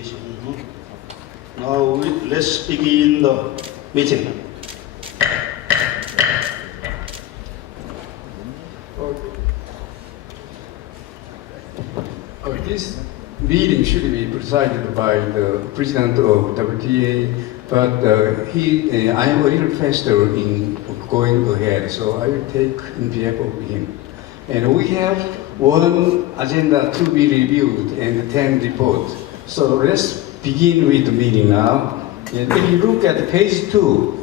presentation. Now let's begin the meeting. This meeting should be presided by the president of WTA, but I am a little faster in going ahead, so I will take in behalf of him. And we have one agenda to be reviewed and 10 reports. So let's begin with the meeting now. And if you look at page 2,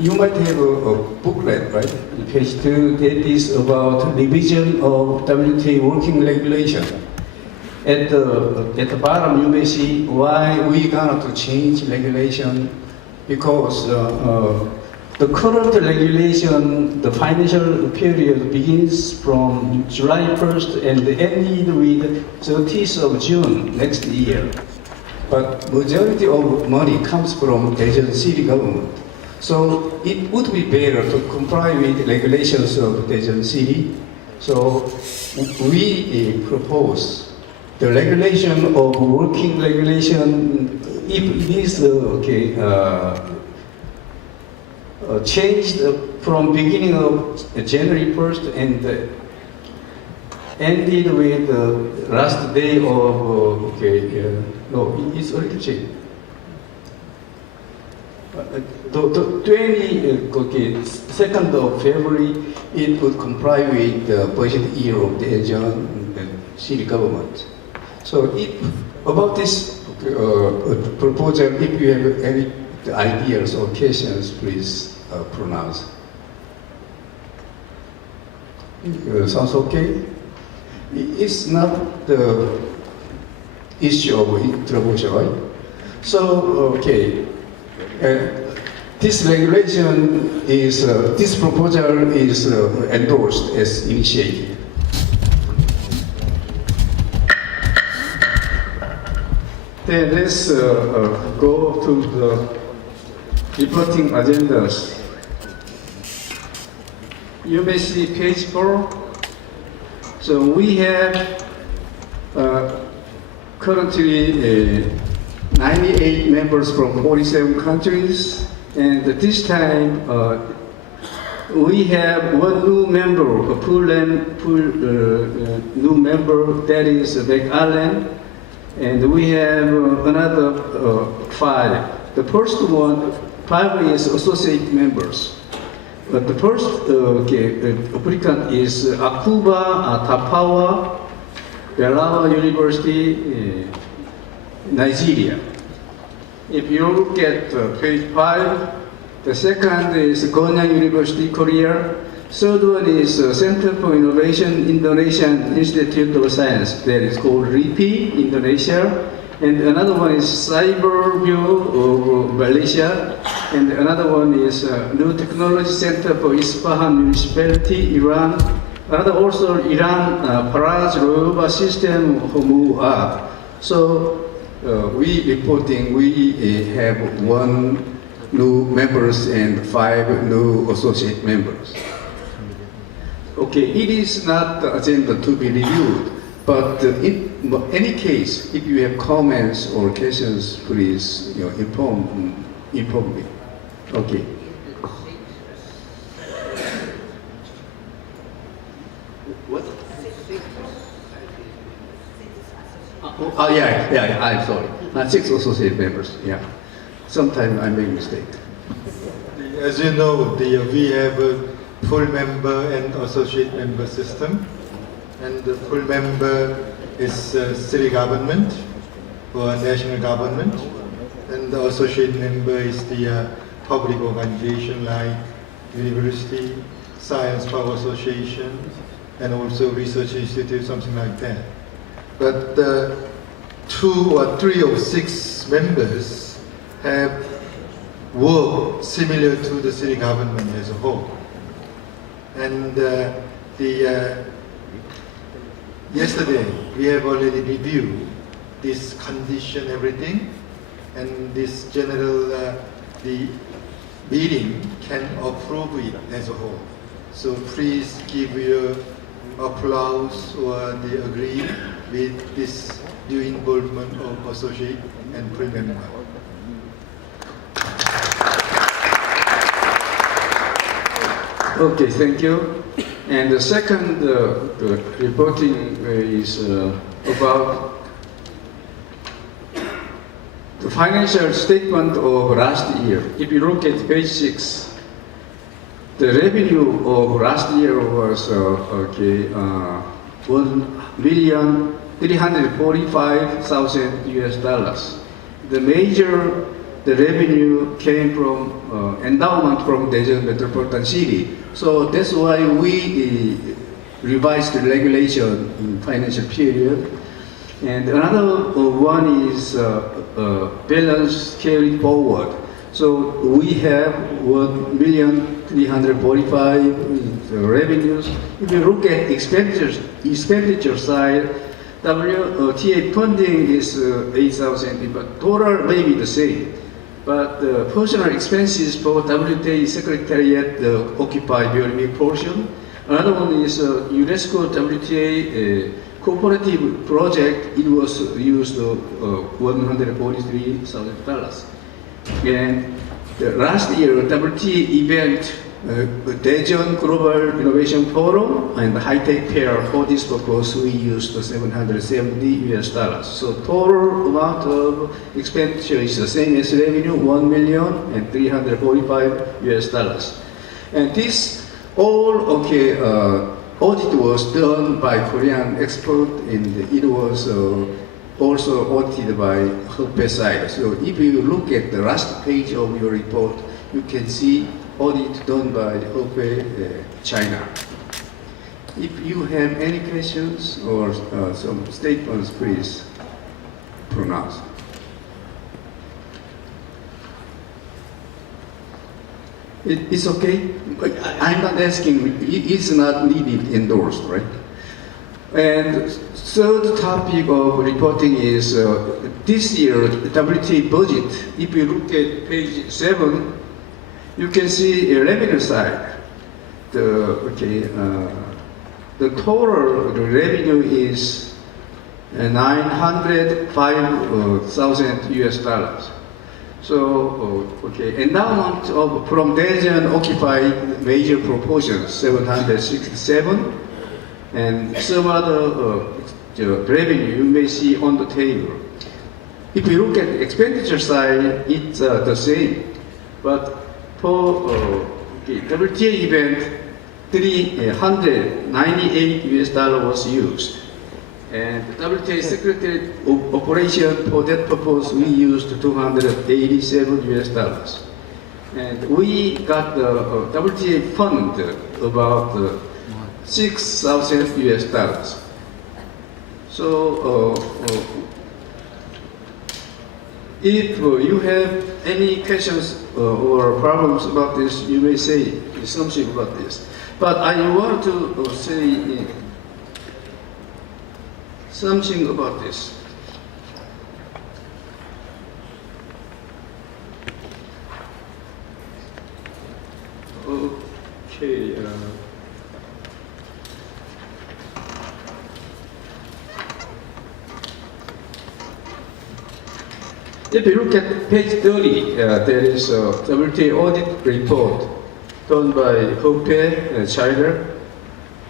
you might have a booklet, right? Page 2, that is about revision of WTA working regulation. At the bottom, you may see why we got to change regulation, because the current regulation, the financial period begins from July 1st and ended with 30th of June next year. But majority of money comes from Daejeon city government. So it would be better to comply with regulations of Daejeon city. So we propose the regulation of working regulation, if it is changed from beginning of January 1st and ended with the last day of, no, it's a little change. The 22nd of February, it would comply with the budget year of the Daejeon city government. So about this proposal, if you have any ideas or questions, please pronounce. Sounds okay? It's not the issue of introduction, right? So, okay. This regulation is, this proposal is endorsed as initiated. Then let's go to the reporting agendas. You may see page 4. So we have currently 98 members from 47 countries, and this time we have one new member, a new member, that is Beck Allen, and we have another 5. The first one, 5 is associate members. But the first applicant is Akuba Tapawa, Belawa University, Nigeria. If you look at page 5, the second is Gonyang University, Korea. Third one is Center for Innovation Indonesian Institute of Science, that is called RIPI, Indonesia. And another one is Cyber Bureau of Malaysia. And another one is New Technology Center for Isfahan Municipality, Iran. Another also Iran Paraz Roba System for Mu'ad. So we have 1 new members and 5 new associate members. Okay, it is not the agenda to be reviewed, but in any case, if you have comments or questions, please inform me. Okay. What? Oh, yeah, I'm sorry. 6 associate members, yeah. Sometimes I make mistake. As you know, we have a full member and associate member system. And the full member is city government or national government. And the associate member is the public organization like university, science power association, and also research institute, something like that. But 2 or 3 of 6 members have work similar to the city government as a whole. And yesterday we have already reviewed this condition, everything, and this general the meeting can approve it as a whole. So please give your applause or they agree with this due involvement of associate and full member. Okay, thank you. And the second reporting is about the financial statement of last year. If you look at page 6, the revenue of last year was $1,345,000 US. The revenue came from endowment from Daejeon Metropolitan City. So that's why we revised the regulation in financial period. And another one is balance carried forward. So we have 1,345,000 revenues. If you look at expenditure side, WTA funding is 8,000, but total may be the same. But the personal expenses for WTA Secretariat occupy very big portion. Another one is UNESCO WTA cooperative project. It was used $143,000. And the last year, WTA event, Daejeon Global Innovation Forum and the High-Tech Fair, for this purpose we used $770 US. So total amount of expenditure is the same as revenue, $1,345,000 US. And this all audit was done by Korean expert, and it was also audited by Hope side. So if you look at the last page of your report, you can see audit done by Hope China. If you have any questions or some statements, please pronounce. It's okay. I'm not asking. It's not needed endorsed, right? And third topic of reporting is this year WTA budget. If you look at page 7, you can see a revenue side. The total revenue is $905,000 US. So endowment from Daejeon occupied major proportions, 767, and some other revenue you may see on the table. If you look at the expenditure side, it's the same, but for WTA event, $398 US was used. And WTA Secretary operation, for that purpose, we used $287 US. And we got the WTA fund about $6,000 US. So if you have any questions or problems about this, you may say something about this. But I want to say something about this. Okay. If you look at page 30, there is a WTA audit report done by Hope China.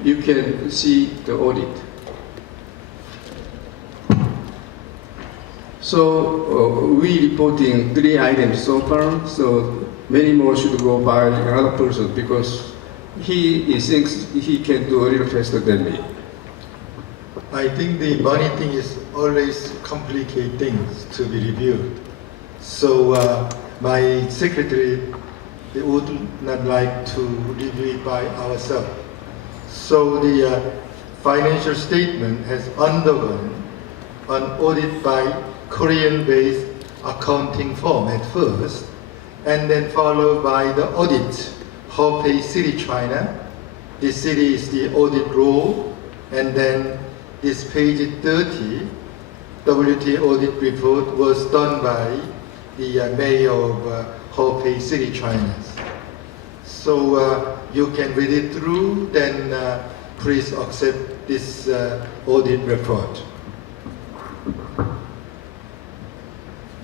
You can see the audit. So we reporting 3 items so far. So many more should go by another person because he thinks he can do a little faster than me. I think the money thing is always complicated things to be reviewed. So my secretary would not like to review it by ourselves. So the financial statement has undergone an audit by Korean-based accounting firm at first, and then followed by the audit, Hefei City, China. This city is the audit role, and then this page 30, WTA audit report was done by the mayor of Hefei City, China. So you can read it through, then please accept this audit report.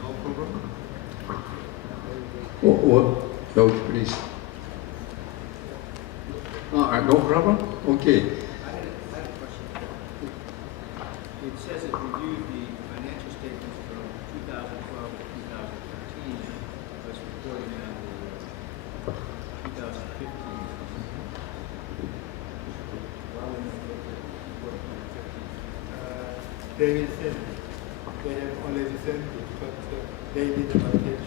No problem? What? No, please. No problem? Okay. I had a question. It says it reviewed the financial statements from 2012 to 2013, was reporting on the 2015. Why wouldn't it look at report 2015? They will send it. They have already sent it, but they didn't attach it.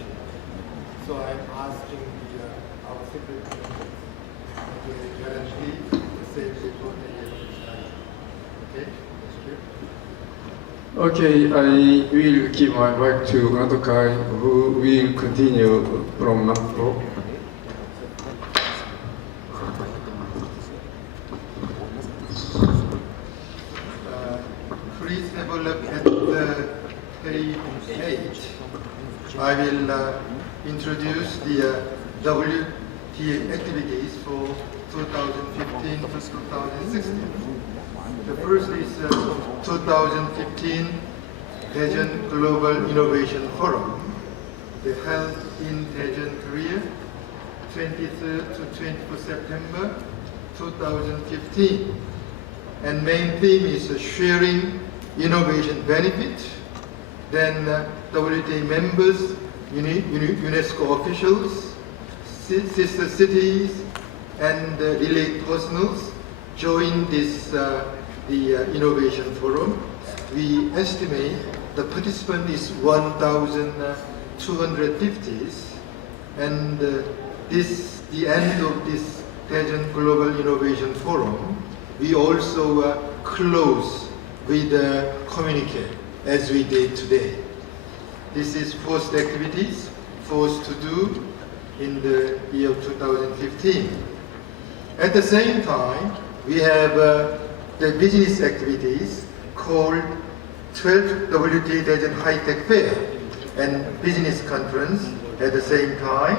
So I'm asking our secretary to guarantee the same report they have decided. Okay? Thank you. Okay, I will give my mic to another guy who will continue from now. Please have a look at the page 8. I will introduce the WTA activities for 2015 to 2016. The first is 2015 Daejeon Global Innovation Forum. They held in Daejeon, Korea, 23rd to 24th September 2015. And main theme is sharing innovation benefit. Then WTA members, UNESCO officials, sister cities, and related personals join this the innovation forum. We estimate the participant is 1,250, and this the end of this Daejeon Global Innovation Forum. We also close with a communique as we did today. This is first activities forced to do in the year 2015. At the same time, we have the business activities called 12th WTA Daejeon High Tech Fair and business conference at the same time,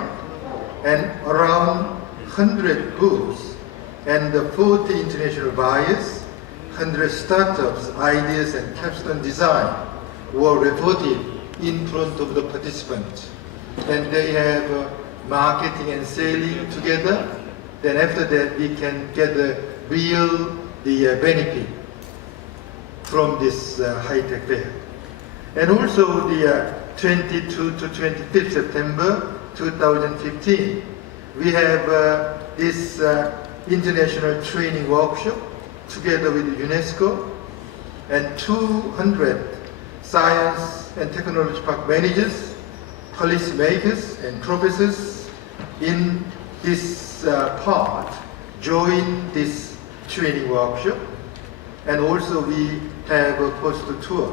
and around 100 booths and 40 international buyers, 100 startups, ideas, and capstone design were reported in front of the participants. Then they have marketing and selling together. Then after that, we can get the real benefit from this high-tech fair. And also the 22 to 25th September 2015, we have this international training workshop together with UNESCO and 200 science and technology park managers, policymakers, and professors in this part join this training workshop. And also we have a poster tour.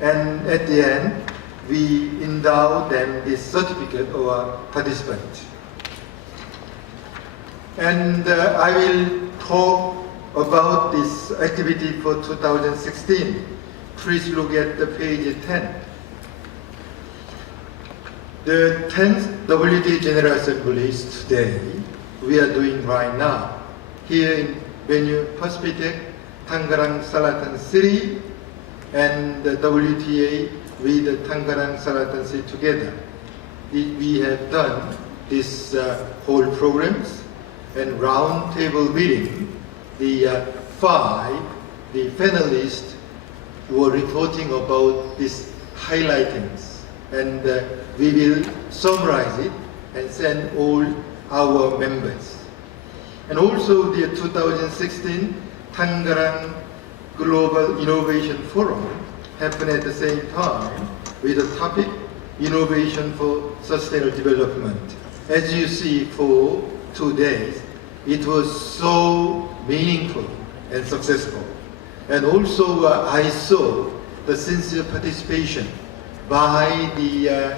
And at the end, we endow them this certificate or participant. And I will talk about this activity for 2016. Please look at the page 10. The 10th WTA General Assembly is today. We are doing right now here in venue Hospitek, Tangerang, Selatan City, and the WTA with the Tangerang, Selatan City together. We have done this whole programs and round table meeting. The finalists were reporting about these highlightings, and we will summarize it and send all our members. And also the 2016 Tangerang Global Innovation Forum happened at the same time with the topic Innovation for Sustainable Development. As you see, for 2 days, it was so meaningful and successful. And also I saw the sincere participation by the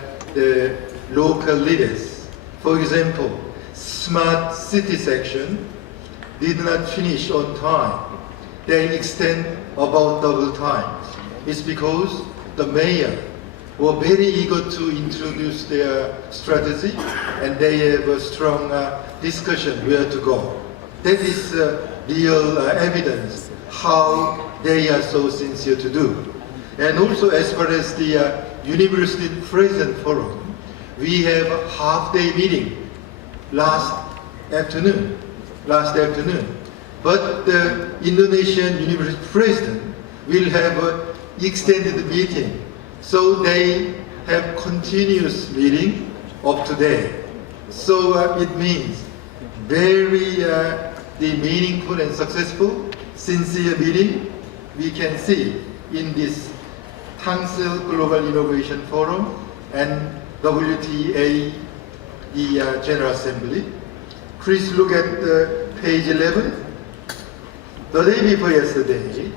local leaders. For example, Smart City section did not finish on time. They extend about double time. It's because the mayor were very eager to introduce their strategy, and they have a strong discussion where to go. That is real evidence how they are so sincere to do. And also as far as the University President Forum, we have a half-day meeting last afternoon. But the Indonesian University President will have an extended meeting. So they have continuous meeting of today. So it means very meaningful and successful, sincere meeting we can see in this Tangsel Global Innovation Forum and WTA General Assembly. Please look at page 11. The day before yesterday,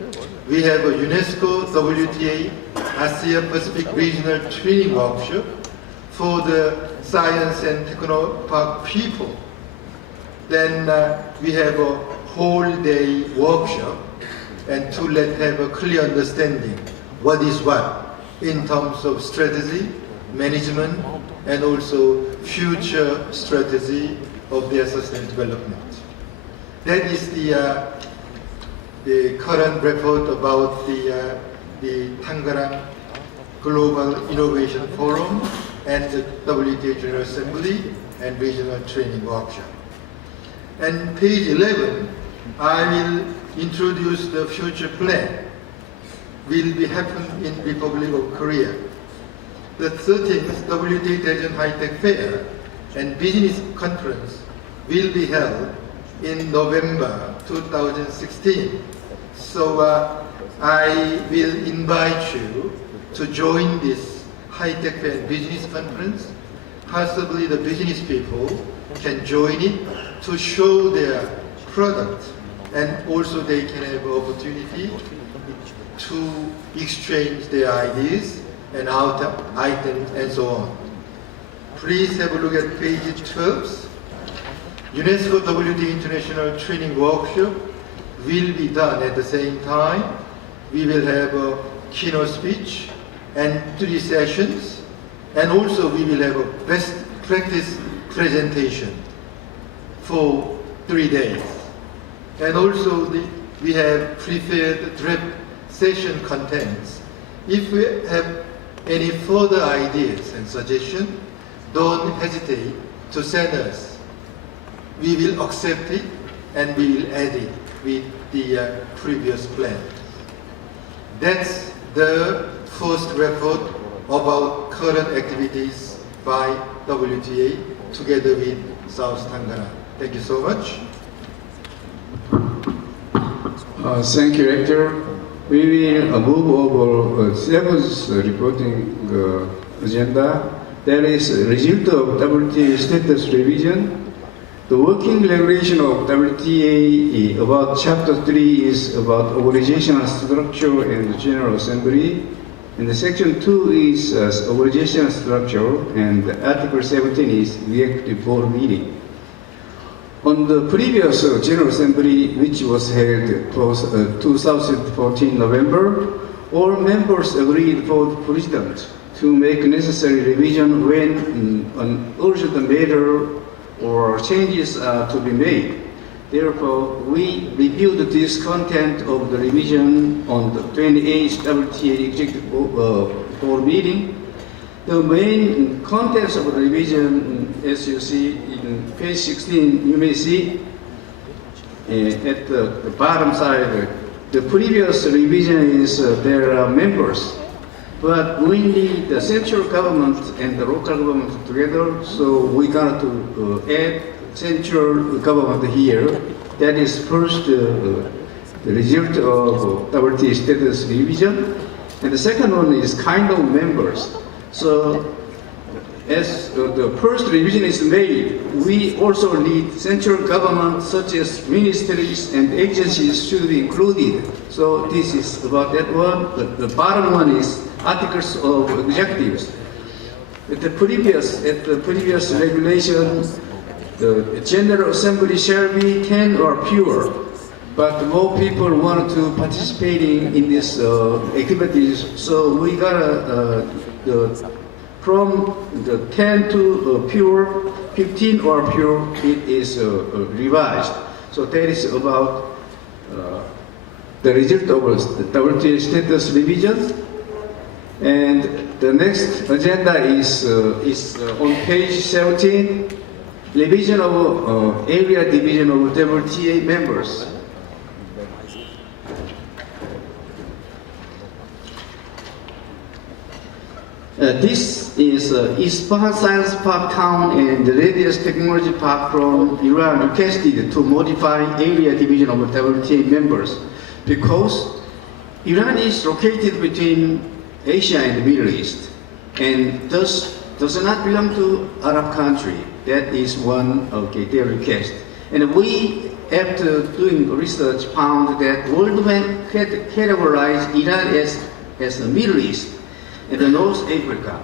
we have a UNESCO WTA Asia Pacific Regional Training Workshop for the Science and Techno Park people. Then we have a whole day workshop and to have a clear understanding what is what in terms of strategy, management, and also future strategy of their sustainable development. That is the current report about the Tangerang Global Innovation Forum and the WTA General Assembly and Regional Training Workshop. And page 11, I will introduce the future plan will be happen in Republic of Korea. The 13th WTA Daejeon High-Tech Fair and Business Conference will be held in November 2016. So I will invite you to join this high-tech fair and business conference. Possibly the business people can join it to show their product, and also they can have opportunity to exchange their ideas and items and so on. Please have a look at page 12. UNESCO WTA International Training Workshop will be done at the same time. We will have a keynote speech and 3 sessions, and also we will have a best practice presentation for 3 days. And also we have prepared draft session contents. If we have any further ideas and suggestions, don't hesitate to send us. We will accept it and we will add it with the previous plan. That's the first report about current activities by WTA together with South Tangerang. Thank you so much. Thank you, Rector. We will move over 7th reporting agenda. That is a result of WTA status revision. The working regulation of WTA about Chapter 3 is about organizational structure and General Assembly. And the Section 2 is organizational structure, and Article 17 is reactive board meeting. On the previous General Assembly, which was held post 2014 November, all members agreed for the President to make necessary revision when an urgent matter or changes are to be made. Therefore, we reviewed this content of the revision on the 28th WTA Executive Board meeting. The main contents of the revision, as you see in page 16, you may see at the bottom side, the previous revision is there are members, but we need the central government and the local government together, so we got to add central government here. That is first the result of WTA status revision, and the second one is kind of members. So as the first revision is made, we also need central government such as ministries and agencies should be included. So this is about that one. The bottom one is articles of executives. At the previous regulation, the General Assembly shall be 10 or fewer, but more people want to participating in this activities. So we got from the 10 to pure, 15 or pure, it is revised. So that is about the result of the WTA status revision. And the next agenda is on page 17, revision of area division of WTA members. This is Isfahan Science Park Town and the Radius Technology Park from Iran requested to modify area division of WTA members because Iran is located between Asia and the Middle East and thus does not belong to Arab country. That is one of their request. And we, after doing research, found that World Bank categorized Iran as the Middle East and the North Africa.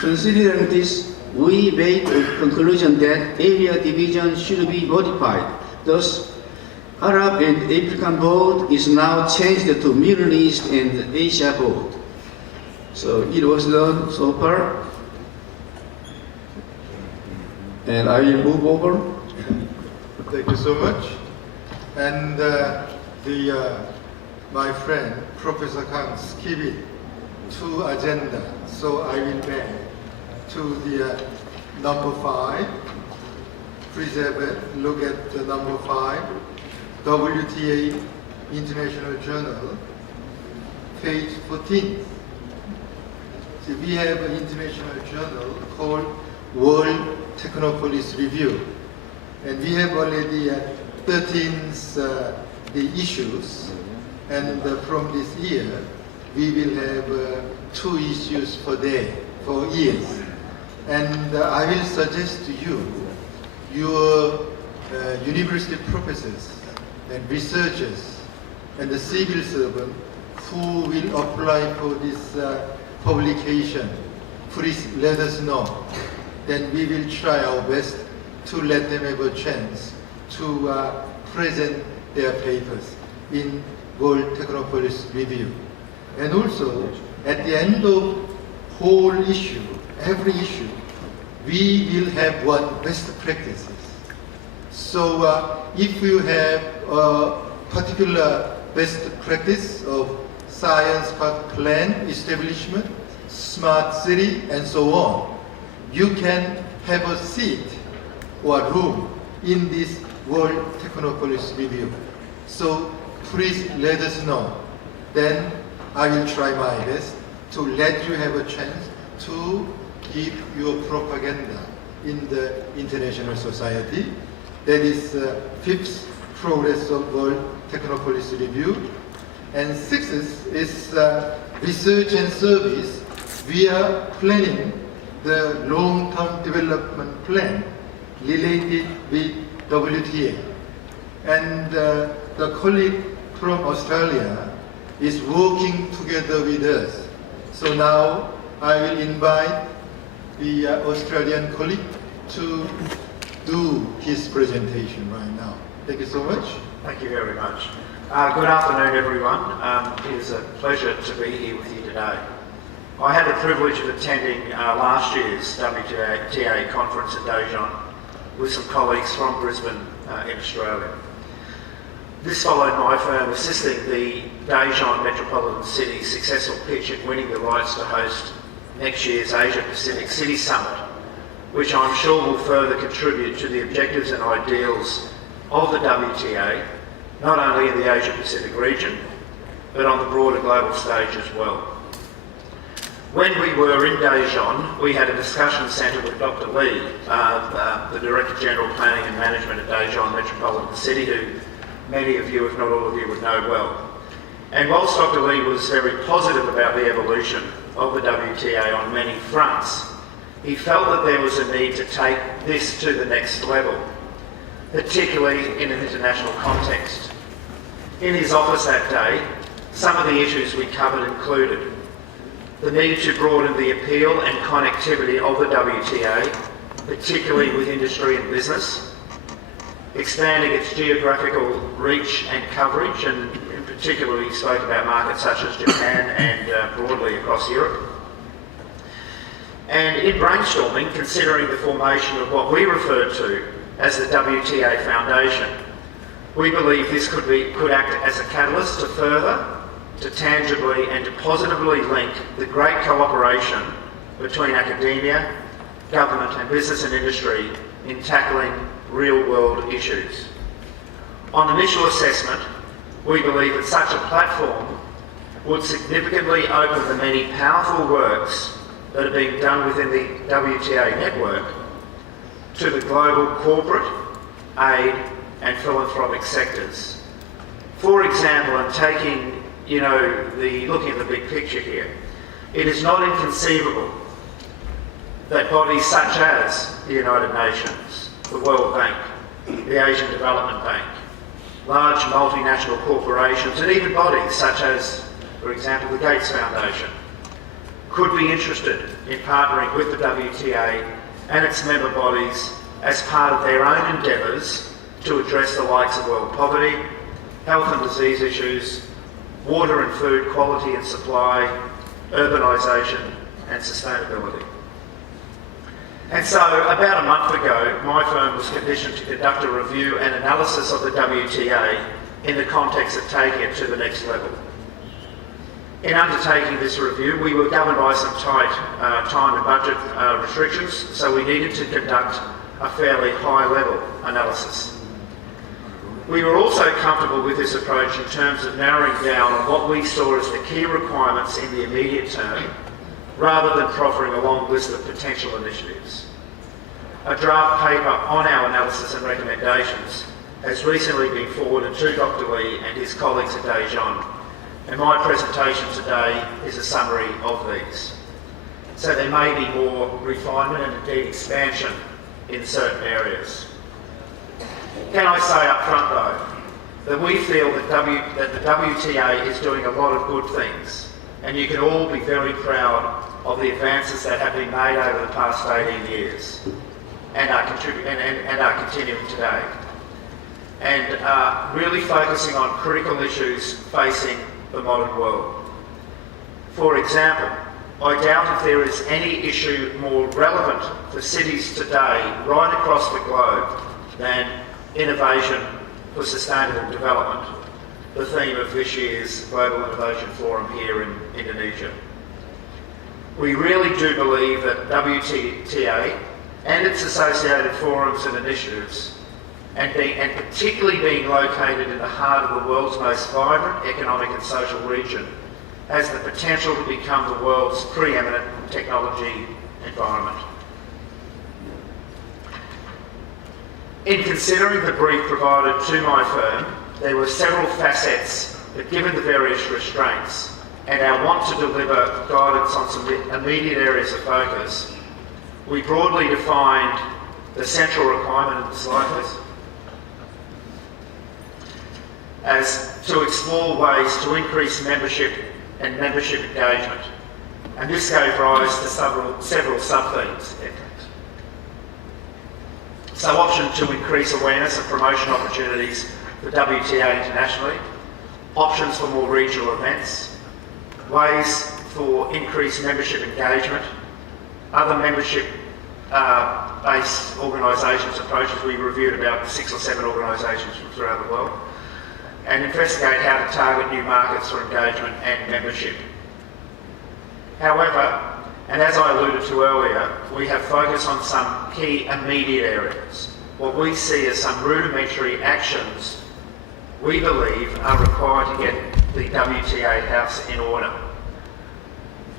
Considering this, we made a conclusion that area division should be modified. Thus, Arab and African board is now changed to Middle East and Asia board. So it was done so far. And I will move over. Thank you so much. And my friend, Professor Kang, skip it to agenda. So I will back to the number 5. Please have a look at the number 5, WTA International Journal, page 14. So we have an international journal called World Technopolis Review. And we have already 13 the issues. And from this year, we will have 2 issues per day for years. And I will suggest to you, your university professors and researchers and the civil servant who will apply for this publication, please let us know. Then we will try our best to let them have a chance to present their papers in World Technopolis Review. And also, at the end of whole issue, every issue, we will have one best practices. So if you have a particular best practice of science park plan establishment, smart city, and so on, you can have a seat or room in this World Technopolis Review. So please let us know. Then I will try my best to let you have a chance to give your propaganda in the international society. That is 5th progress of World Technopolis Review. And 6th is research and service. We are planning the long-term development plan related with WTA. And the colleague from Australia is working together with us. So now I will invite the Australian colleague to do his presentation right now. Thank you so much. Thank you very much. Good afternoon, everyone. It is a pleasure to be here with you today. I had the privilege of attending last year's WTA conference at Daejeon with some colleagues from Brisbane in Australia. This followed my firm assisting the Daejeon Metropolitan City's successful pitch at winning the rights to host next year's Asia Pacific City Summit, which I'm sure will further contribute to the objectives and ideals of the WTA, not only in the Asia Pacific region, but on the broader global stage as well. When we were in Daejeon, we had a discussion centre with Dr. Lee, the Director General Planning and Management at Daejeon Metropolitan City, who many of you, if not all of you, would know well. And whilst Dr. Lee was very positive about the evolution of the WTA on many fronts, he felt that there was a need to take this to the next level, particularly in an international context. In his office that day, some of the issues we covered included the need to broaden the appeal and connectivity of the WTA, particularly with industry and business, expanding its geographical reach and coverage, and in particular he spoke about markets such as Japan and broadly across Europe. And in brainstorming, considering the formation of what we referred to as the WTA Foundation, We believe this could act as a catalyst to tangibly and to positively link the great cooperation between academia, government and business and industry in tackling real-world issues. On initial assessment, we believe that such a platform would significantly open the many powerful works that are being done within the WTA network to the global corporate, aid and philanthropic sectors. For example, and taking, looking at the big picture here, it is not inconceivable that bodies such as the United Nations, the World Bank, the Asian Development Bank, large multinational corporations and even bodies such as, for example, the Gates Foundation, could be interested in partnering with the WTA and its member bodies as part of their own endeavours to address the likes of world poverty, health and disease issues, water and food quality and supply, urbanisation and sustainability. And so, about a month ago, my firm was commissioned to conduct a review and analysis of the WTA in the context of taking it to the next level. In undertaking this review, we were governed by some tight time and budget restrictions, so we needed to conduct a fairly high-level analysis. We were also comfortable with this approach in terms of narrowing down on what we saw as the key requirements in the immediate term, rather than proffering a long list of potential initiatives. A draft paper on our analysis and recommendations has recently been forwarded to Dr. Lee and his colleagues at Tangerang, and my presentation today is a summary of these. So there may be more refinement and indeed expansion in certain areas. Can I say up front though, that we feel that the WTA is doing a lot of good things, and you can all be very proud of the advances that have been made over the past 18 years and are continuing today. And really focusing on critical issues facing the modern world. For example, I doubt if there is any issue more relevant for cities today right across the globe than innovation for sustainable development, the theme of this year's Global Innovation Forum here in Indonesia. We really do believe that WTA and its associated forums and initiatives, and particularly being located in the heart of the world's most vibrant economic and social region, has the potential to become the world's preeminent technology environment. In considering the brief provided to my firm, there were several facets that, given the various restraints and our want to deliver guidance on some immediate areas of focus, we broadly defined the central requirement of the slide, please, as to explore ways to increase membership and membership engagement. And this gave rise to several sub-themes. So option to increase awareness and promotion opportunities for WTA internationally, options for more regional events, ways for increased membership engagement, other membership-based organisations approaches. We reviewed about 6 or 7 organisations from throughout the world, and investigate how to target new markets for engagement and membership. However, and as I alluded to earlier, we have focused on some key immediate areas. What we see as some rudimentary actions we believe are required to get the WTA house in order,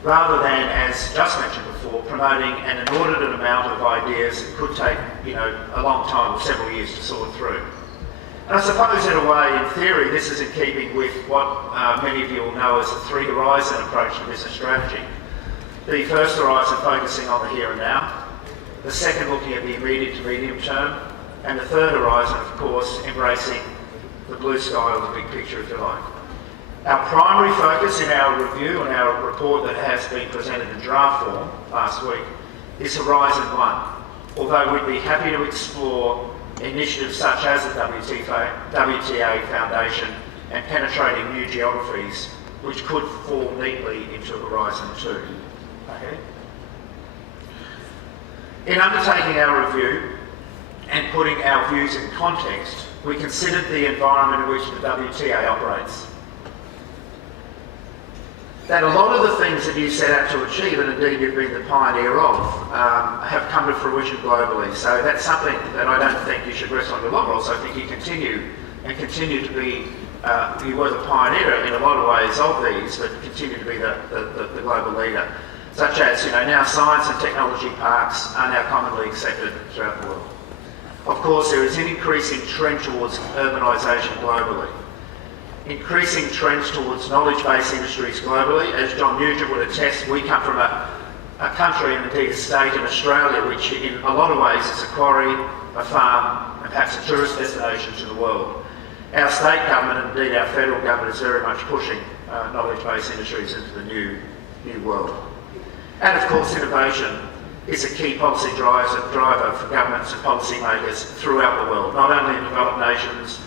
rather than, as just mentioned before, promoting an inordinate amount of ideas that could take, a long time or several years to sort through. And I suppose in a way, in theory, this is in keeping with what many of you will know as the 3-horizon approach to business strategy. The first horizon focusing on the here and now, the second looking at the immediate to medium term, and the third horizon, of course, embracing the blue sky or the big picture, if you like. Our primary focus in our review and our report that has been presented in draft form last week is Horizon 1, although we'd be happy to explore initiatives such as the WTA Foundation and penetrating new geographies, which could fall neatly into Horizon 2. Okay. In undertaking our review and putting our views in context, we considered the environment in which the WTA operates. That a lot of the things that you set out to achieve, and indeed you've been the pioneer of, have come to fruition globally. So that's something that I don't think you should rest on your laurels. I think you continue to be, you were the pioneer in a lot of ways of these, but continue to be the global leader. Such as, now science and technology parks are now commonly accepted throughout the world. Of course, there is an increasing trend towards urbanisation globally. Increasing trends towards knowledge-based industries globally. As John Nugent would attest, we come from a country and indeed a state in Australia which in a lot of ways is a quarry, a farm and perhaps a tourist destination to the world. Our state government and indeed our federal government is very much pushing knowledge-based industries into the new world. And of course innovation is a key policy driver for governments and policymakers throughout the world, not only in developed nations,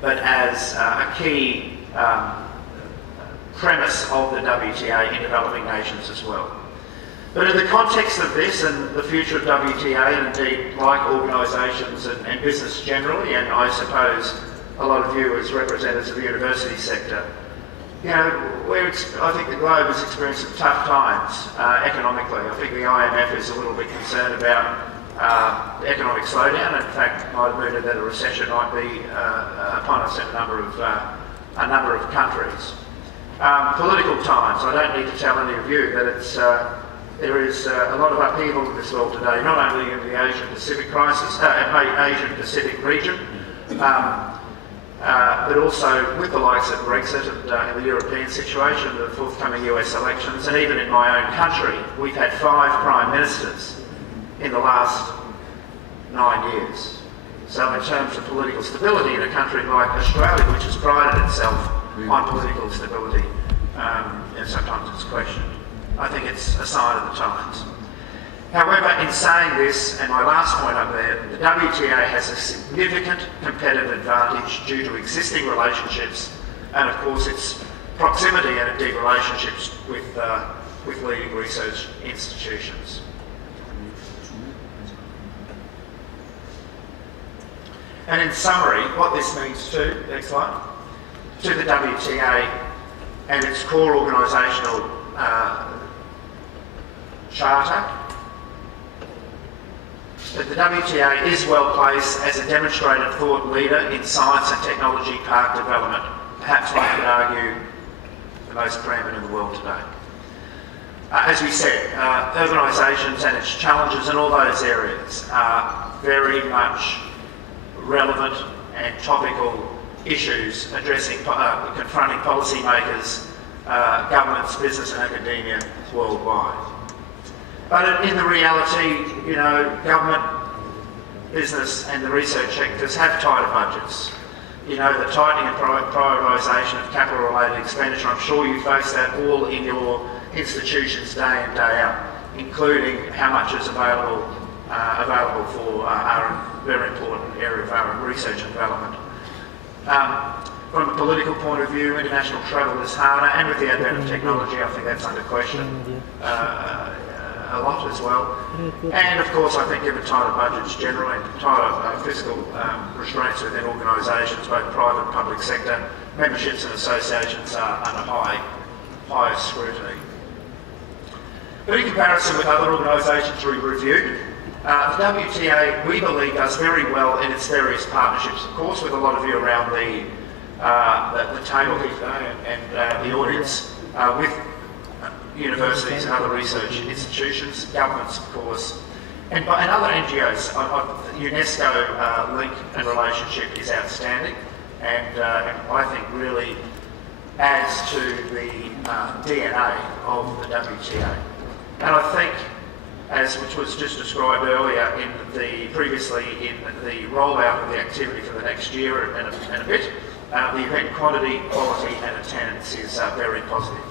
but as a key premise of the WTA in developing nations as well. But in the context of this and the future of WTA, and indeed like organisations and business generally, and I suppose a lot of you as representatives of the university sector, I think the globe is experiencing tough times economically. I think the IMF is a little bit concerned about the economic slowdown. In fact, might have mooted that a recession might be upon us in a number of countries. Political times. I don't need to tell any of you that there is a lot of upheaval in this world today, not only in the Asian Pacific region, but also with the likes of Brexit and the European situation, the forthcoming US elections, and even in my own country, we've had 5 prime ministers in the last 9 years. So in terms of political stability in a country like Australia, which has prided itself on political stability, and sometimes it's questioned, I think it's a sign of the times. However, in saying this, and my last point up there, the WTA has a significant competitive advantage due to existing relationships and of course its proximity and indeed relationships with leading research institutions. And in summary, what this means to the WTA and its core organisational charter, that the WTA is well placed as a demonstrated thought leader in science and technology park development, perhaps one could argue the most preeminent in the world today. As we said, urbanisation and its challenges in all those areas are very much relevant and topical issues addressing, confronting policymakers, governments, business and academia worldwide. But in the reality, government, business and the research sectors have tighter budgets. The tightening and prioritisation of capital-related expenditure, I'm sure you face that all in your institutions day in, day out, including how much is available for our very important area of our research and development. From a political point of view, international travel is harder, and with the advent of technology, I think that's under question a lot as well. And of course, I think given tighter budgets generally, tighter fiscal restraints within organisations, both private and public sector, memberships and associations are under higher scrutiny. But in comparison with other organisations we've reviewed, the WTA, we believe, does very well in its various partnerships, of course, with a lot of you around the table here today and the audience, with universities and other research institutions, governments, of course, and other NGOs. UNESCO link and relationship is outstanding, and I think really adds to the DNA of the WTA. And I think, which was just described earlier in the rollout of the activity for the next year and a bit, the event quantity, quality and attendance is very positive.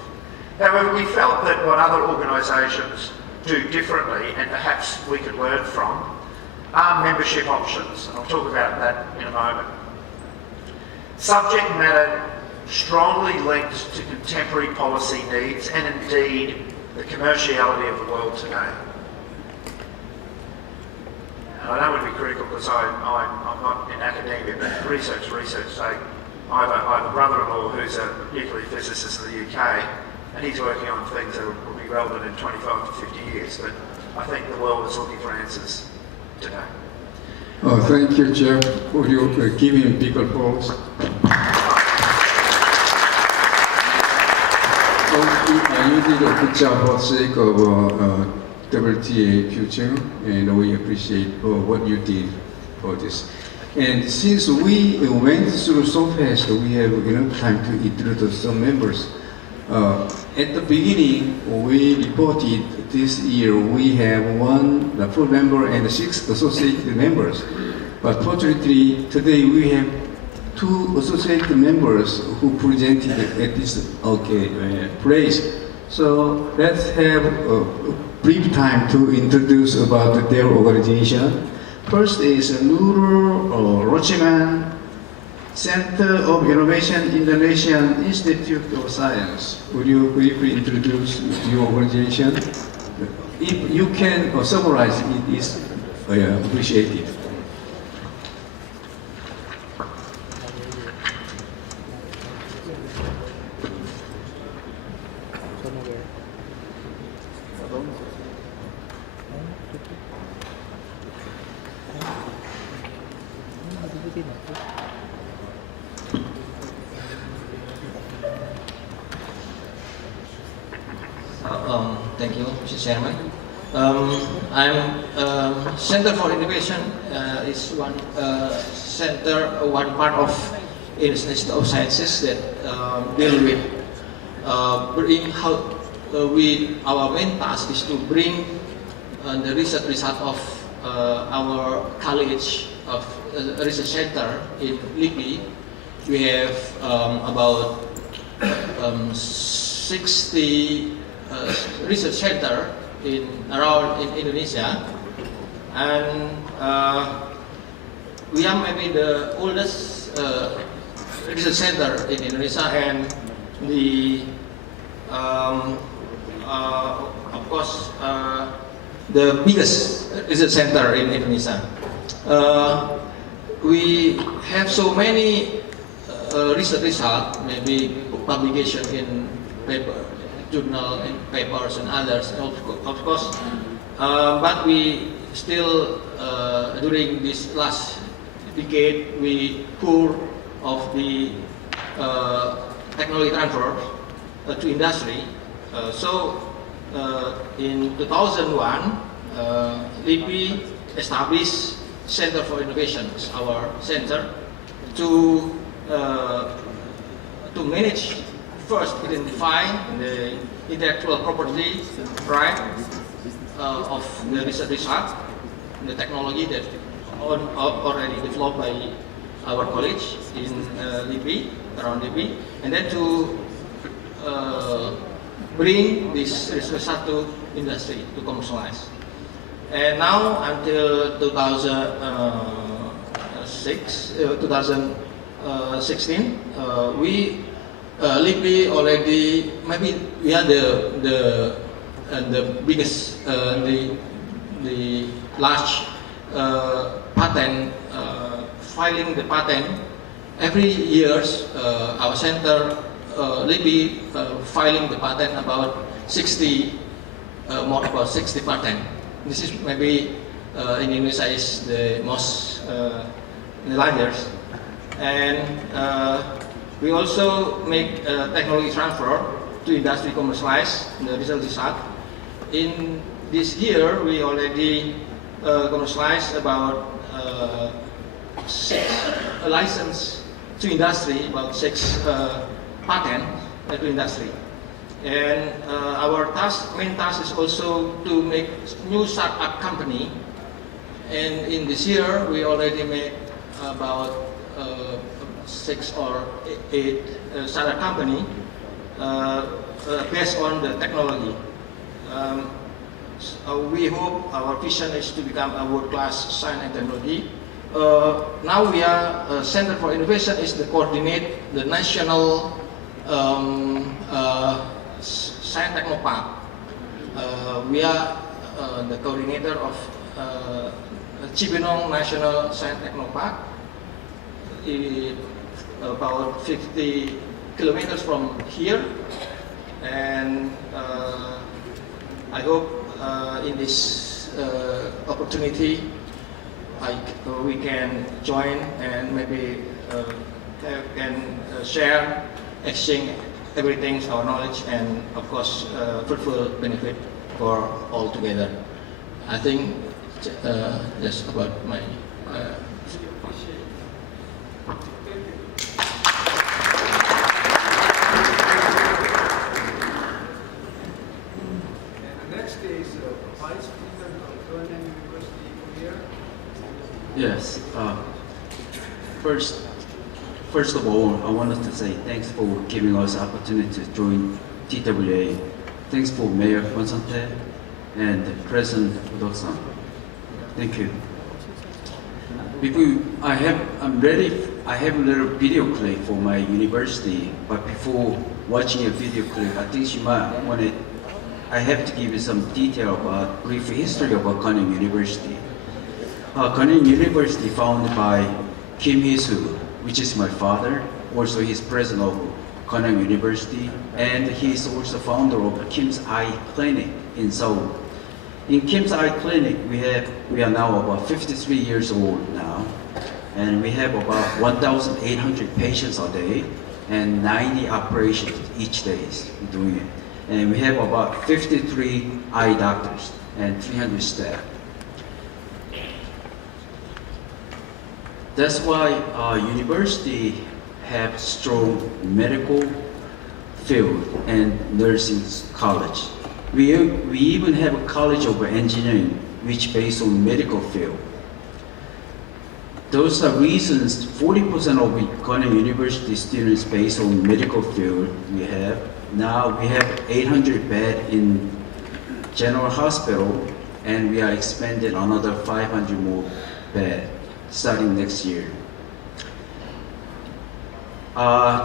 However, we felt that what other organisations do differently, and perhaps we could learn from, are membership options. And I'll talk about that in a moment. Subject matter strongly linked to contemporary policy needs and indeed the commerciality of the world today. And I don't want to be critical because I'm not in academia, but research. So I have a brother-in-law who's a nuclear physicist in the UK, and he's working on things that will be relevant in 25 to 50 years. But I think the world is looking for answers today. Oh, thank you, Jeff, for your giving big applause. You did a good job for the sake of WTA future, and we appreciate what you did for this. And since we went through so fast, we have enough time to introduce some members. At the beginning, we reported this year we have one full member and 6 associate members. But fortunately, today we have 2 associate members who presented at this place. So let's have a brief time to introduce about their organization. First is Nurul Rochiman, Center of Innovation Indonesian Institute of Science. Would you briefly introduce your organization? If you can summarize, it is appreciated. Thank you, Mr. Chairman. I'm Center for Innovation is one part of Institute of Sciences that deal with our main task is to bring the research result of our college of research center in LIPI. We have about 60 research center around Indonesia, and we are maybe the oldest research center in Indonesia, and the of course the biggest research center in Indonesia. We have so many research results, maybe publication in paper, journal and papers and others, of course, but we still during this last decade we pour of the technology transfer to industry. So in 2001, LIPI established Center for Innovation, our center, to manage, first identify the intellectual property right of the research result, the technology that already developed by our college in LIPI, around LIPI, and then to bring this research result to industry to commercialize. And now until 2016, we LIPI already, maybe we are the biggest, the large patent, filing the patent. Every year, our center, LIPI, filing the patent about 60, more about 60 patent. This is maybe in Indonesia is the most, the largest. And we also make technology transfer to industry commercialize the result. In this year, we already commercialized about 6 license to industry, about 6 patents to industry. And our main task is also to make new startup company. And in this year, we already made about 6 or 8 startup company based on the technology. We hope our vision is to become a world-class science and technology. Now we are Center for Innovation is to coordinate the national science technopark. We are the coordinator of Cibinong National Science Techno Park, about 50 kilometers from here, and I hope in this opportunity we can join and maybe can share, exchange everything, our knowledge, and of course fruitful benefit for all together. I think that's about my Next is Vice President of Tangerang University here. Yes. First of all, I wanted to say thanks for giving us opportunity to join TWA. Thanks for Mayor Consante and President Udok-san. Thank you. I have a little video clip for my university, but before watching a video clip, I think I have to give you some detail about brief history of Ganyeong University. Ganyeong University founded by Kim Hee-soo, which is my father. Also, he's president of Ganyeong University, and he's also founder of Kim's Eye Clinic in Seoul. In Kim's Eye Clinic, we are now about 53 years old now, and we have about 1,800 patients a day and 90 operations each day doing it. And we have about 53 eye doctors and 300 staff. That's why our university have strong medical field and nursing college. We even have a college of engineering, which based on medical field. Those are reasons 40% of Ganyeong University students based on medical field we have. Now we have 800 bed in general hospital, and we are expanding another 500 more bed starting next year.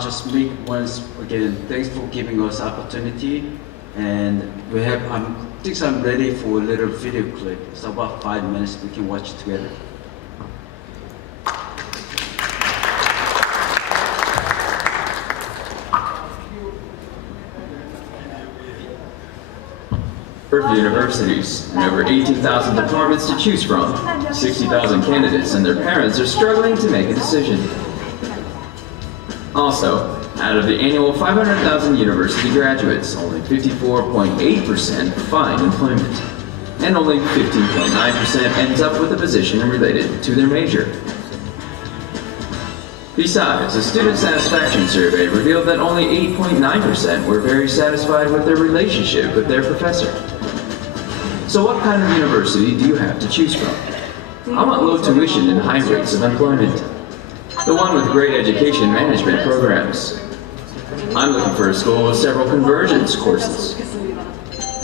Just make once again, thanks for giving us opportunity, and I think I'm ready for a little video clip. It's about 5 minutes. We can watch it together. Berkeley universities and over 18,000 departments to choose from. 60,000 candidates and their parents are struggling to make a decision. Also, out of the annual 500,000 university graduates, only 54.8% find employment, and only 15.9% ends up with a position related to their major. Besides, a student satisfaction survey revealed that only 8.9% were very satisfied with their relationship with their professor. So what kind of university do you have to choose from? I want low tuition and high rates of employment. The one with great education management programs. I'm looking for a school with several convergence courses.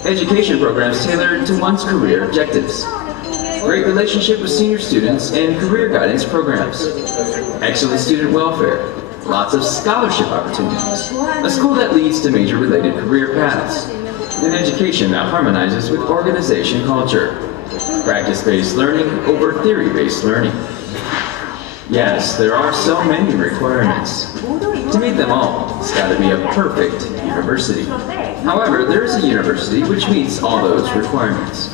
Education programs tailored to one's career objectives. Great relationship with senior students and career guidance programs. Excellent student welfare. Lots of scholarship opportunities. A school that leads to major related career paths. An education that harmonizes with organization culture. Practice-based learning over theory-based learning. Yes, there are so many requirements. To meet them all, it's got to be a perfect university. However, there is a university which meets all those requirements.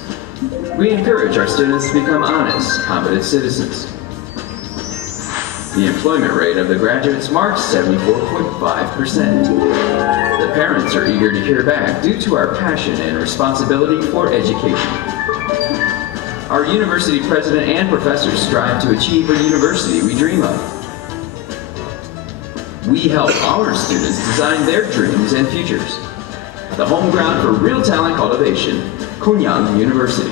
We encourage our students to become honest, competent citizens. The employment rate of the graduates marks 74.5%. The parents are eager to hear back due to our passion and responsibility for education. Our university president and professors strive to achieve a university we dream of. We help our students design their dreams and futures. The home ground for real talent cultivation, Ganyeong University.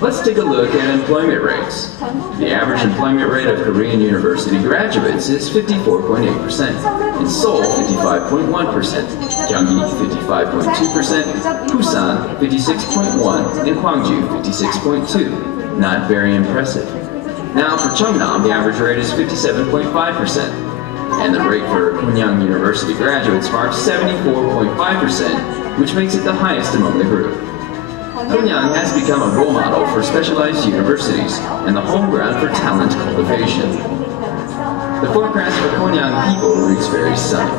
Let's take a look at employment rates. The average employment rate of Korean university graduates is 54.8%, in Seoul 55.1%, Gyeonggi 55.2%, Busan 56.1%, and Gwangju 56.2%. Not very impressive. Now for Cheongdam, the average rate is 57.5%, and the rate for Ganyeong University graduates marks 74.5%, which makes it the highest among the group. Konyang has become a role model for specialized universities and the home ground for talent cultivation. The forecast for Konyang people looks very sunny.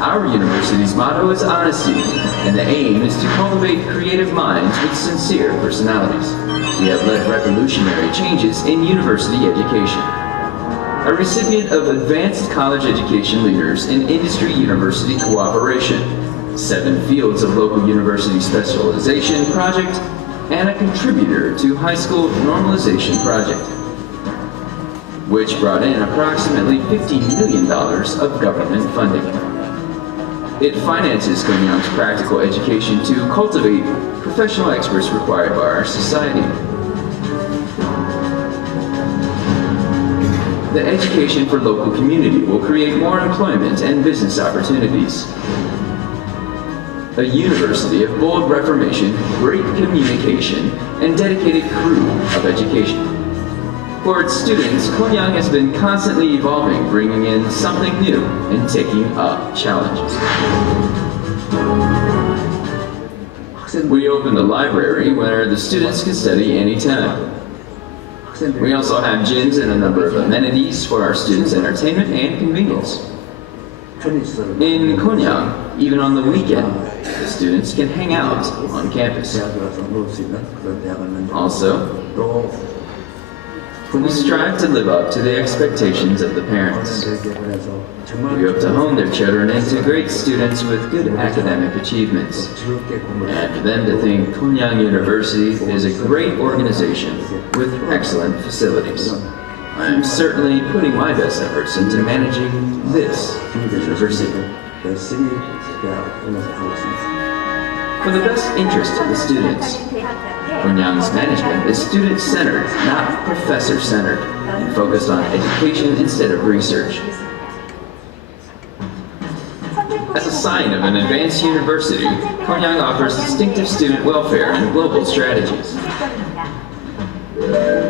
Our university's motto is honesty, and the aim is to cultivate creative minds with sincere personalities. We have led revolutionary changes in university education. A recipient of Advanced College Education Leaders in Industry University Cooperation, 7 Fields of Local University Specialization Project, and a contributor to High School Normalization Project, which brought in approximately $50 million of government funding. It finances Konyang's practical education to cultivate professional experts required by our society. The education for local community will create more employment and business opportunities. A university of bold reformation, great communication, and dedicated crew of education. For its students, Konyang has been constantly evolving, bringing in something new and taking up challenges. We opened a library where the students can study anytime. We also have gyms and a number of amenities for our students' entertainment and convenience. In Konyang, even on the weekend, the students can hang out on campus. Also, we strive to live up to the expectations of the parents. We hope to hone their children into great students with good academic achievements, and for them to think Konyang University is a great organization with excellent facilities. I am certainly putting my best efforts into managing this university. For the best interest of the students, Konyang's management is student-centered, not professor-centered, and focused on education instead of research. As a sign of an advanced university, Konyang offers distinctive student welfare and global strategies.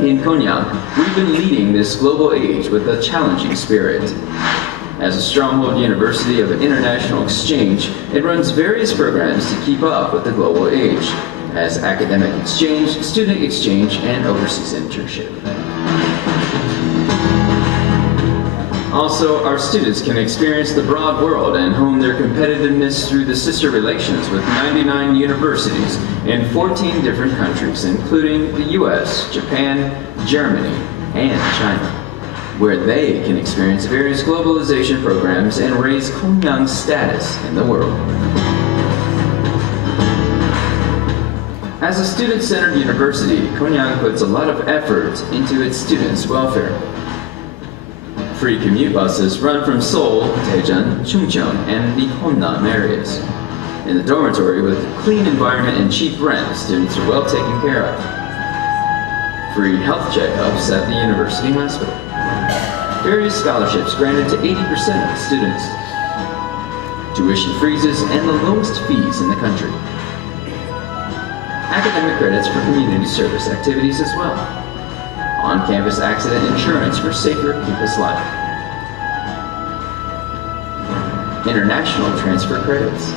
In Konyang, we've been leading this global age with a challenging spirit. As a stronghold university of international exchange, it runs various programs to keep up with the global age, as academic exchange, student exchange, and overseas internship. Also, our students can experience the broad world and hone their competitiveness through the sister relations with 99 universities in 14 different countries, including the US, Japan, Germany, and China, where they can experience various globalization programs and raise Konyang's status in the world. As a student-centered university, Konyang puts a lot of effort into its students' welfare. Free commute buses run from Seoul, Daejeon, Chungcheong, and the Honam areas. In the dormitory, with a clean environment and cheap rent, students are well taken care of. Free health checkups at the university hospital. Various scholarships granted to 80% of the students. Tuition freezes and the lowest fees in the country. Academic credits for community service activities as well. On-campus accident insurance for safer campus life. International transfer credits.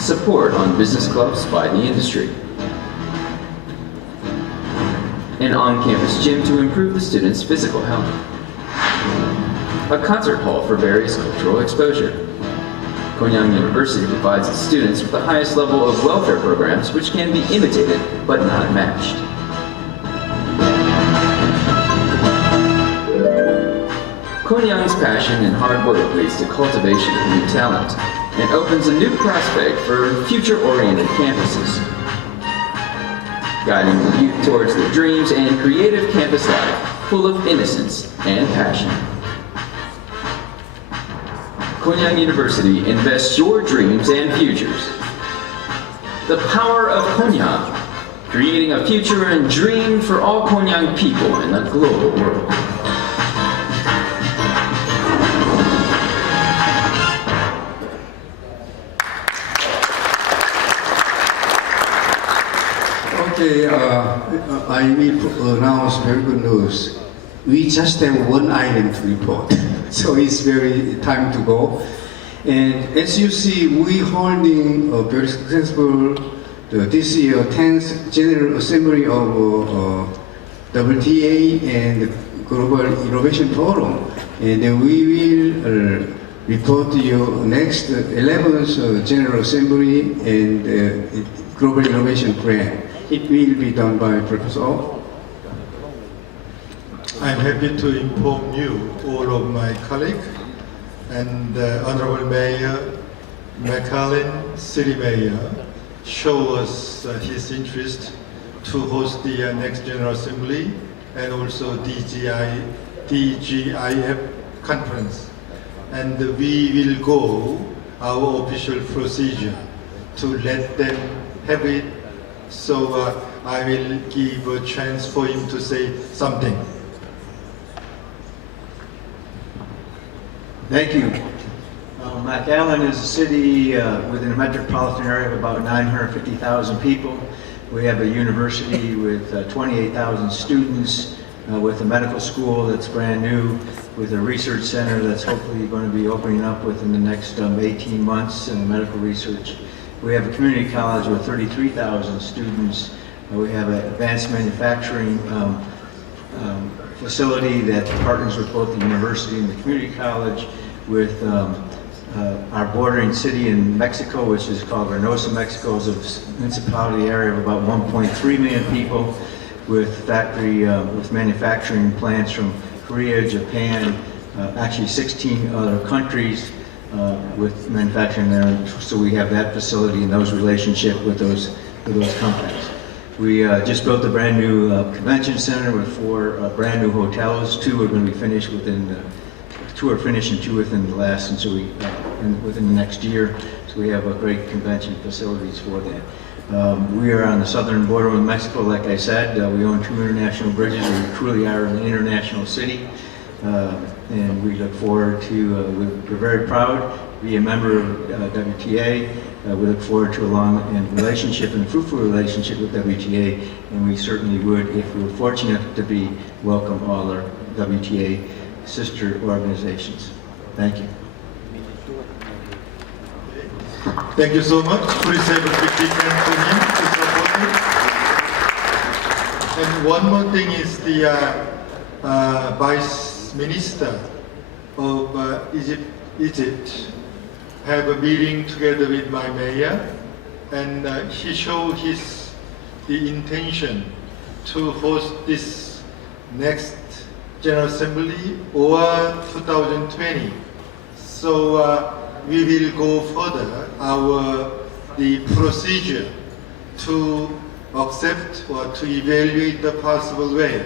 Support on business clubs by the industry. An on-campus gym to improve the students' physical health. A concert hall for various cultural exposure. Konyang University provides its students with the highest level of welfare programs which can be imitated but not matched. Konyang's passion and hard work leads to cultivation of new talent and opens a new prospect for future-oriented campuses, guiding the youth towards their dreams and creative campus life full of innocence and passion. Konyang University invests your dreams and futures. The power of Konyang, creating a future and dream for all Konyang people in the global world. Okay, I will announce very good news. We just have one item to report, so it's very time to go. And as you see, we holding a very successful this year 10th General Assembly of WTA and Global Innovation Forum, and we will report to you next 11th General Assembly and Global Innovation Plan. It will be done by Professor O. I'm happy to inform you, all of my colleagues, and Honorable Mayor McAllen, City Mayor, show us his interest to host the next General Assembly and also DGIF conference. And we will go our official procedure to let them have it. So I will give a chance for him to say something. Thank you. McAllen is a city within a metropolitan area of about 950,000 people. We have a university with 28,000 students, with a medical school that's brand new, with a research center that's hopefully going to be opening up within the next 18 months in medical research. We have a community college with 33,000 students. We have an advanced manufacturing facility that partners with both the university and the community college, with our bordering city in Mexico, which is called Reynosa, Mexico, is a municipality area of about 1.3 million people, with with manufacturing plants from Korea, Japan, actually 16 other countries with manufacturing there. So we have that facility and those relationships with those companies. We just built a brand new convention center with 4 brand new hotels. 2 are going to be finished within 2 are finished and 2 within the last, and so within the next year. So we have great convention facilities for that. We are on the southern border with Mexico, like I said. We own 2 international bridges. We truly are an international city, and we look forward to. We're very proud to be a member of WTA. We look forward to a long relationship and fruitful relationship with WTA, and we certainly would, if we were fortunate to be, welcome all our WTA sister organizations. Thank you. Thank you so much. Please have a big hand for him to support him. And one more thing is the Vice Minister of Egypt have a meeting together with my mayor, and he showed the intention to host this next General Assembly or 2020. So we will go further the procedure to accept or to evaluate the possible way.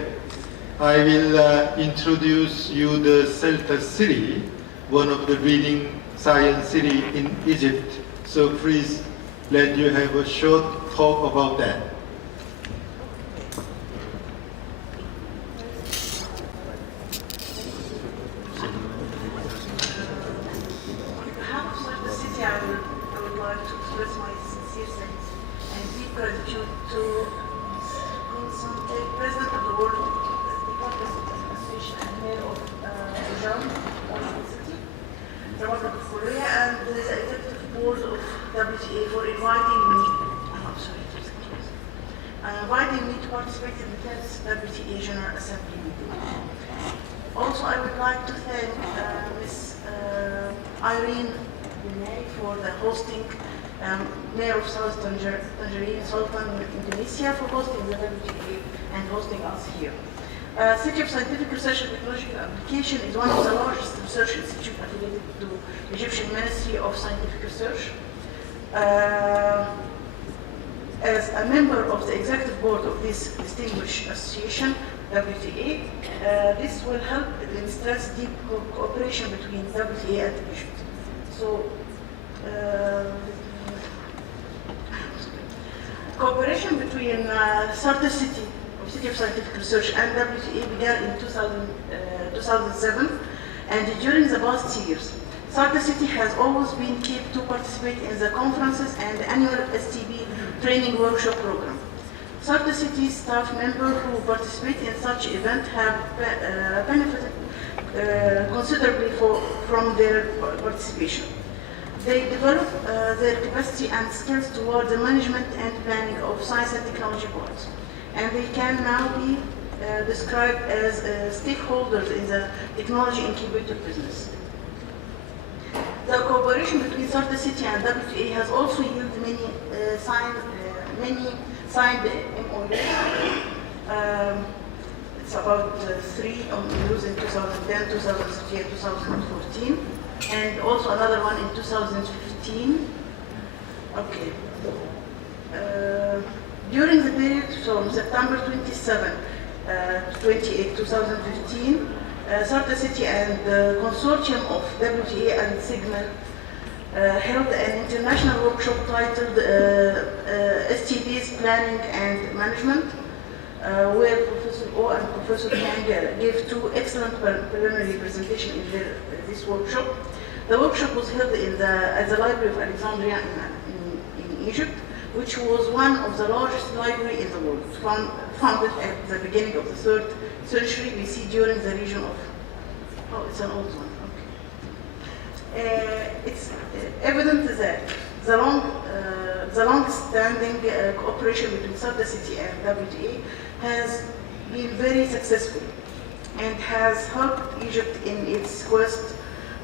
I will introduce you the Selatan city, one of the leading science city in Egypt. So please let you have a short talk about that. Inviting me to participate in the 10th WTA General Assembly meeting. Also, I would like to thank Ms. Irene for the hosting, Mayor of South Tangerang, Selatan, Indonesia, for hosting the WTA and hosting us here. City of Scientific Research and Technological Application is one of the largest research institutes affiliated to the Egyptian Ministry of Scientific Research. As a member of the executive board of this distinguished association, WTA, this will help in strengthen deep cooperation between WTA and Egypt. So, cooperation between Sarta City of Scientific Research and WTA began in 2007, and during the past years, Sarta City has always been keen to participate in the conferences and the annual STB training workshop program. Sarta City staff members who participate in such events have benefited considerably from their participation. They develop their capacity and skills toward the management and planning of science and technology boards. And they can now be described as stakeholders in the technology incubator business. The cooperation between Sarta City and WTA has also yielded many signed MOUs. It's about 3 MOUs in 2010, 2013, and 2014, and also another one in 2015. Okay. During the period from September 27 to 28, 2015, Sarta City and the consortium of WTA and Signal held an international workshop titled STD's Planning and Management, where Professor O and Professor Yang gave 2 excellent preliminary presentations in this workshop. The workshop was held at the Library of Alexandria in Egypt, which was one of the largest libraries in the world, founded at the beginning of the 3rd century BC during the region of, oh, it's an old one, okay. It's evident that the long-standing cooperation between Sarta City and WTA has been very successful and has helped Egypt in its quest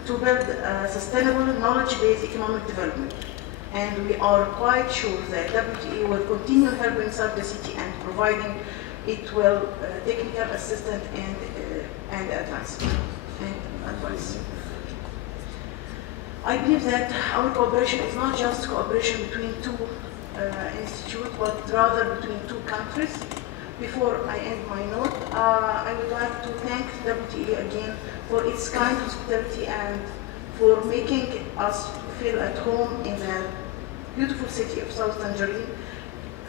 to build a sustainable, knowledge-based economic development. And we are quite sure that WTA will continue helping Sarta City and providing it will technical assistance and advice. I believe that our cooperation is not just cooperation between 2 institutes, but rather between 2 countries. Before I end my note, I would like to thank WTA again for its kind hospitality and for making us feel at home in the beautiful city of South Tangerang.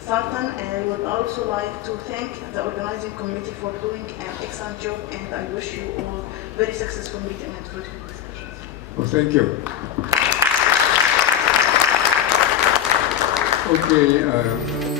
Sartan, and I would also like to thank the organizing committee for doing an excellent job, and I wish you all very successful meeting and fruitful discussions. Well, thank you. Okay.